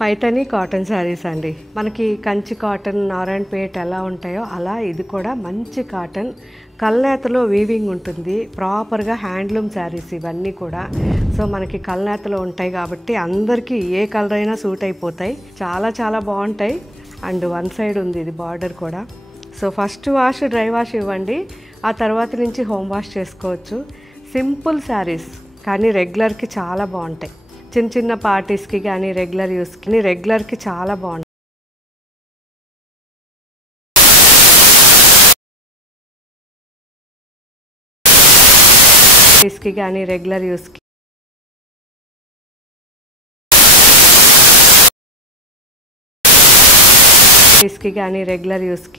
Paithani cotton saris అండి. మనకి Kanchi cotton, Narayanpet ఎలా ఉంటాయో అలా ఇది కూడా మంచి కాటన్. కల్నేతలో వీవింగ్ ఉంటుంది. ప్రాపర్గా హ్యాండ్లూమ్ శారీస్ ఇవన్నీ కూడా. సో మనకి కల్నేతలో ఉంటాయి కాబట్టి అందరికీ ఏ కలర్ అయినా సూట్ అయిపోతాయి. చాలా చాలా బాగుంటాయి. అండ్ వన్ సైడ్ ఉంది ఇది బార్డర్ కూడా. So first wash dry wash ఇవ్వండి, ఆ తర్వాత నుంచి హోమ్ వాష్ చేసుకోవచ్చు. సింపుల్ శారీస్ కానీ రెగ్యులర్కి చాలా బాగుంటాయి. చిన్న చిన్న పార్టీస్కి కానీ రెగ్యులర్కి చాలా బాగుంటాయి. పార్టీస్కి కానీ రెగ్యులర్ యూస్కి కానీ రెగ్యులర్ యూస్కి